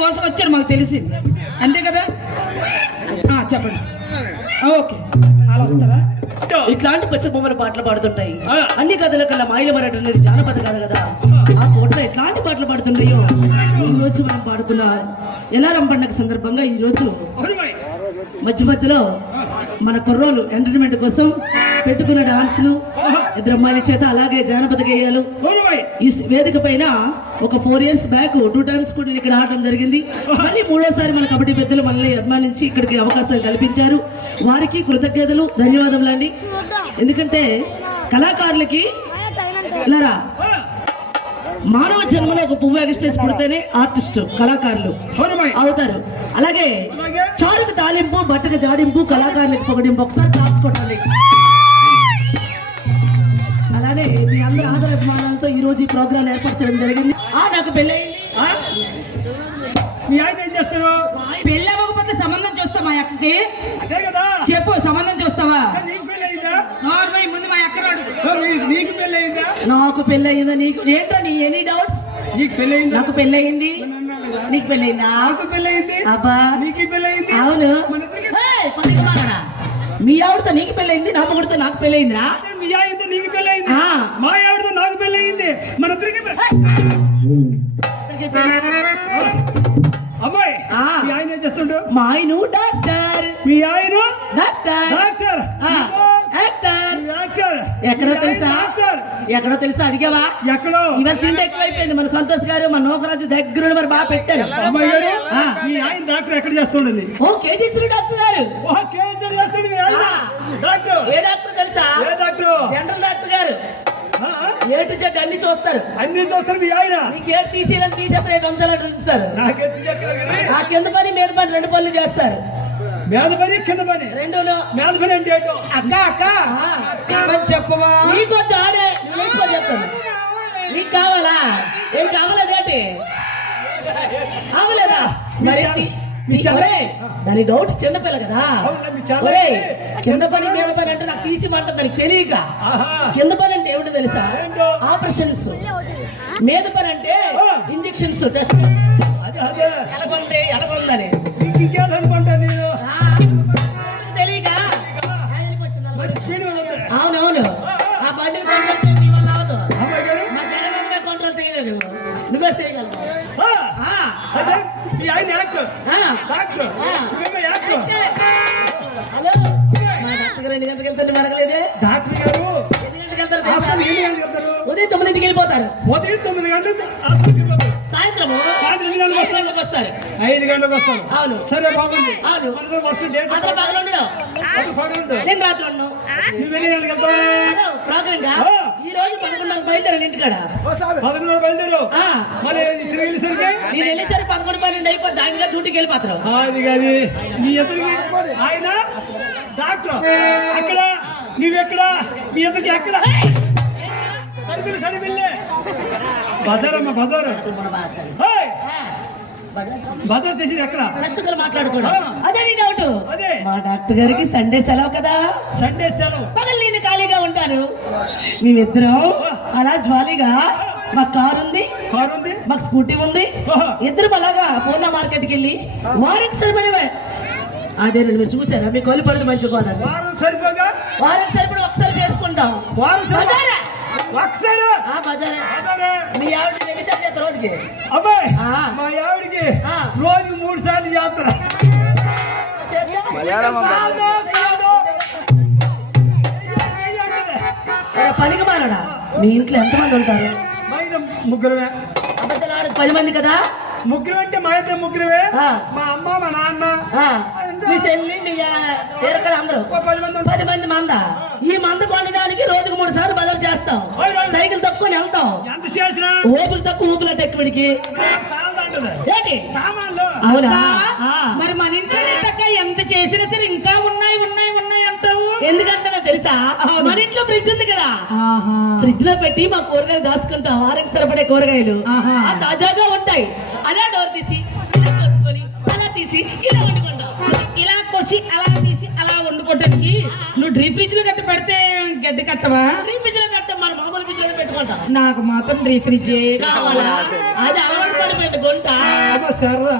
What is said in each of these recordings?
కోసం వచ్చారు మాకు తెలిసింది అంతే కదా చెప్పండి ఓకే అలా వస్తారా ఇట్లాంటి పసి బొమ్మల పాటలు పాడుతుంటాయి అన్ని కథల కల్లా మాయల మరట అనేది జానపద కథ కదా ఆ కోట్లో ఎట్లాంటి పాటలు పాడుతుంటాయో ఈ రోజు మనం పాడుకున్న ఎలారం పండుగ సందర్భంగా ఈ రోజు మధ్య మధ్యలో మన కుర్రోలు ఎంటర్టైన్మెంట్ కోసం పెట్టుకున్న డాన్సులు ఇద్దరు అమ్మాయిల చేత అలాగే జానపద గేయాలు ఈ వేదిక పైన ఒక 4 years బ్యాక్ 2 times కూడా ఇక్కడ ఆడడం జరిగింది. మళ్ళీ 3వసారి మన కబడ్డీ పెద్దలు మనల్ని అభిమానించి ఇక్కడికి అవకాశం కల్పించారు. వారికి కృతజ్ఞతలు ధన్యవాదములు అండి. ఎందుకంటే కళాకారులకి ఇలారా మానవ జన్మలో ఒక పువ్వు ఎగస్టేసి పుడితేనే ఆర్టిస్ట్ కళాకారులు అవుతారు. అలాగే చారుకు తాలింపు బట్టకు జాడింపు కళాకారులకు పొగడింపు. ఒకసారి క్లాప్స్ కొట్టాలి. అలానే మీ అందరి ఆదర అభిమానాలతో ఈ రోజు ఈ ప్రోగ్రాం ఏర్పరచడం జరిగింది. నాకు పెళ్ళయింది. మీ ఆయన ఏం చేస్తావు? పెళ్ళి అవ్వకపోతే సంబంధం చూస్తావు మా అక్కకి? అదే కదా. చెప్పు, సంబంధం చూస్తావా? నీకు పెళ్ళి అయిందా? నార్మల్ ముందు మా అక్కరాడు. నీకు పెళ్ళి అయిందా? నాకు పెళ్ళయిందా? నీకు ఏంటో నీ ఎనీ డౌట్స్? నీకు పెళ్ళి అయిందా? నాకు పెళ్ళయింది. నీకు పెళ్ళయిందా? నాకు పెళ్ళి అయింది. అబ్బా నీకు పెళ్ళి అయింది. అవును. మీ ఆవిడతో నీకు పెళ్ళయింది, నా మొగుడితో నాకు పెళ్ళయిందిరా. మీ ఆయనతో నీకు పెళ్ళి అయింది, మా ఆవిడతో నాకు పెళ్ళి అయింది. మన ఇద్దరికి అమ్మాయి. మీ ఆయన ఏం చేస్తుండు? మా ఆయన డాక్టర్. మీ ఆయన డాక్టర్. డాక్టర్. యాక్టర్. డాక్టర్. ఎక్కడో తెలుసా? ఎక్కడో తెలుసా? అడిగావా? ఎక్కడో. ఇవాళ తిండి ఎక్కువైపోయింది. మన సంతోష్ గారు మన నోకరాజు దగ్గర మరి బాగా పెట్టారు. అమ్మాయి గారు మీ ఆయన డాక్టర్ ఎక్కడ చేస్తుండీ? ఓ కేజీ డాక్టర్ గారు. ఓ కేజీ చేస్తుండే మీ ఆయన డాక్టర్. ఏ డాక్టర్ తెలుసా? ఏ డాక్టర్? జనరల్ డాక్టర్ గారు. ఏ టు జెడ్ అన్ని చూస్తారు. అన్ని చూస్తారు మీ ఆయన. నీకు ఏడు తీసేయాలని తీసేస్తారు, ఏడు అంశాలు ఉంచుతారు. ఆ కింద పని మీద పని రెండు పనులు చేస్తారు. మీద పని కింద పని రెండులో. మీద పని అంటే అక్క అక్క చెప్పవా? నీకు వద్దు, ఆడే నువ్వు చెప్తాను. నీకు కావాలా? ఏం కావాలేదేంటి? అవలేదా? మరి దాని డౌట్ చిన్నపిల్ల కదా. కింద పని మీద పని అంటే నాకు తీసి మాట దానికి తెలియక. కింద పని అంటే ఏమిటో తెలుసా? ఆపరేషన్స్. మీద పని అంటే ఇంజక్షన్స్, టెస్ట్. ఎలాగొందని ఇంకేదనుకుంటా నేను తెలియక. అవునవును. ఆ బండిని కంట్రోల్ చేయడం నీ వల్ల అవదు. మా జగన్ కంట్రోల్ చేయలేదు, నువ్వే చేయగలవు. ఆయన యాక్టర్. డాక్టర్. హలో, మా డాక్టర్ గారు ఎన్ని గంటలకు వెళ్తారు అడగలేదే? డాక్టర్ గారు ఎన్ని గంటలకు వెళ్తారు? ఉదయం 9ంటికి వెళ్ళిపోతారు. ఉదయం 9 గంటలకు హాస్పిటల్కి వెళ్తారు. సాయంత్రం 5 గంటలకు వస్తారు. 5 గంటలకు వస్తారు. అవును. సరే బాగుంది. అవును. వర్షం డేట్ అందరూ పగలుండు, నేను రాత్రి ఉన్నాను. నువ్వు ఎన్ని గంటలకు వెళ్తావు? ప్రోగ్రామ్ గా ఈ రోజు 11:30 బయలుదేరాను ఇంటికాడ. 11 బయలుదేరు. మరి వెళ్ళేసరికి నేను వెళ్ళేసరికి 11:12 అయిపోయి దానిగా డ్యూటీకి వెళ్ళిపోతారు. అది కాదు మీ ఎదురుకి ఆయన డాక్టర్ అక్కడ, నువ్వెక్కడ? మీ ఎదురుకి ఎక్కడ? సరిపిల్లే బజారమ్మ, బజారు. బజార్ చేసేది ఎక్కడ? కష్టంగా మాట్లాడుకోవడం. అదే నీ డౌట్. అదే మా డాక్టర్ గారికి సండే సెలవు కదా. సండే సెలవు. పగలు నేను ఖాళీగా ఉంటాను. మేమిద్దరం అలా జాలీగా, మాకు కారు ఉంది, మాకు స్కూటీ ఉంది. ఇద్దరం అలాగా పూర్ణ మార్కెట్కి వెళ్ళి వారికి సరిపడేవే. అదే మీరు చూసారా? మీ కొలి పడుతుంది మంచిగా. వారం సరిపోగా వారికి సరిపడి ఒకసారి చేసుకుంటాం. బజారే. మీ ఆవిడ ఎన్నిసార్లు చేస్తారు రోజుకి? అబ్బాయి మా ఆవిడికి రోజు 3 సార్లు చేస్తారు. పనికి మారడా? మీ ఇంట్లో ఎంతమంది ఉంటారు? ముగ్గురమే. అబద్ధాలు ఆడదు 10 మంది కదా. ముగ్గురు అంటే మా ఇద్దరు ముగ్గురువే. మా అమ్మ, మా నాన్న, మీ చెల్లి, మీ అందరూ 10 మంది మంద. ఈ మంద పండడానికి రోజుకు 3 సార్లు బదులు చేస్తాం. సైకిల్ తప్పుకొని వెళ్తాం. ఎంత చేసినా ఊపులు తక్కువ ఊపులు ఎక్కువడికి ఏంటి సామాన్లు. అవునా? మరి మన ఇంట్లో ఎంత చేసినా సరే ఇంకా ఉన్నాయి ఉన్నాయి ఉన్నాయి అంటావు. ఎందుకంటే తెలుసా? మన ఇంట్లో ఫ్రిడ్జ్ ఉంది కదా. ఫ్రిడ్జ్ లో పెట్టి మా కూరగాయలు దాచుకుంటాం. వారికి సరిపడే కూరగాయలు తాజాగా ఉంటాయి. అలా డోర్ తీసి ఇలా కోసుకొని అలా తీసి ఇలా వండుకుంటాం. ఇలా కోసి అలా తీసి అలా వండుకోవటానికి నువ్వు డ్రీ ఫ్రిడ్జ్ లో కట్టి పెడితే గడ్డి కట్టవా? డ్రీ ఫ్రిడ్జ్ లో కట్టాం, మన మామూలు ఫ్రిడ్జ్ లో పెట్టుకుంటాం. నాకు మాత్రం డ్రీ ఫ్రిడ్జ్ కావాలా? అది అలవాటు పడిపోయింది గుంట. సర్రా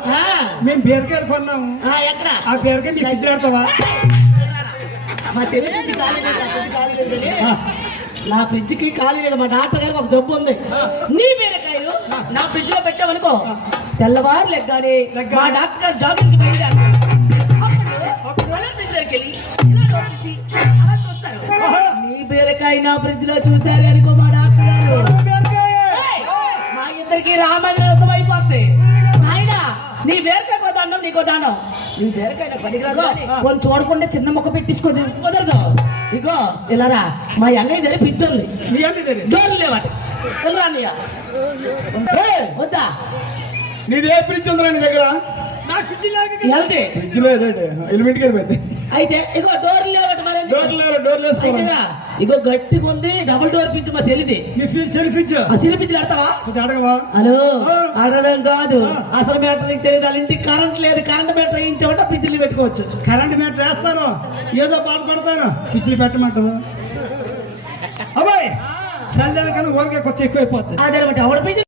మేము బీరకాయలు కొన్నాము. ఎక్కడ? ఆ బీరకాయ మీకు ఇచ్చేడతావా? మా చెల్లి ఖాళీ నా ఫ్రిడ్జ్ కి ఖాళీ లేదు. మా డాక్టర్ గారికి ఒక జబ్బు ఉంది. నీ బీరకాయలు నా ఫ్రిడ్జ్ లో పెట్టామనుకో, తెల్లవారు లెగ్గానే మా డాక్టర్ గారు జాబ్ నుంచి బయలుదేరు. ఫ్రిడ్జ్ దగ్గరికి వెళ్ళి ఇలా డోర్ తీసి అలా చూస్తారు. నీ బీరకాయ నా ఫ్రిడ్జ్ లో చూసారు అనుకో మా డాక్టర్ గారు, మా ఇద్దరికి రామాయణ యుద్ధం అయిపోతుంది. ఆయన నీ బీరకాయ దండం నీకో దానం నీ దేనికైనా పనికిరాదు కానీ కొంచెం చూడకుండా చిన్న మొక్క పెట్టించుకోదు కుదరదు. ఇగో ఇలారా మా అన్నయ్య దగ్గర పిచ్చుంది, నీ అన్ని దగ్గర డోర్లు లేవట. వెళ్ళరా అన్నయ్య. ఏయ్, వద్దా నీదే ఫ్రిడ్జ్ ఉందిరా నీ దగ్గర? నా ఫ్రిడ్జ్ వెళ్తే ఎలిమెంట్కి వెళ్ళిపోయింది. అయితే ఇగో డోర్లు లేవట. మరి డోర్లు వేసుకోవాలి. అయితేరా, ఇగో గట్టిగా ఉంది డబుల్ డోర్ పిచ్చి మా సెలిది. నీ సెల్ ఫ్రిడ్జ్ ఆ సిలి పిచ్చి కడతావా? అడగవా? హలో, అడగడం కాదు అసలు మ్యాటర్ నీకు తెలియదు. వాళ్ళ ఇంటికి కరెంట్ లేదు, కరెంట్ మ్యాటర్ వేయించామంటే పిచ్చిలు పెట్టుకోవచ్చు. కరెంట్ మీటర్ వేస్తాను, ఏదో బాధపడతాను, పిచ్చిలు పెట్టమంటావు. అబ్బాయి సంధ్యాల కన్నా ఊరికే కొంచెం ఎక్కువ అయిపోతుంది. అదనమాట ఆవిడ పిచ్చి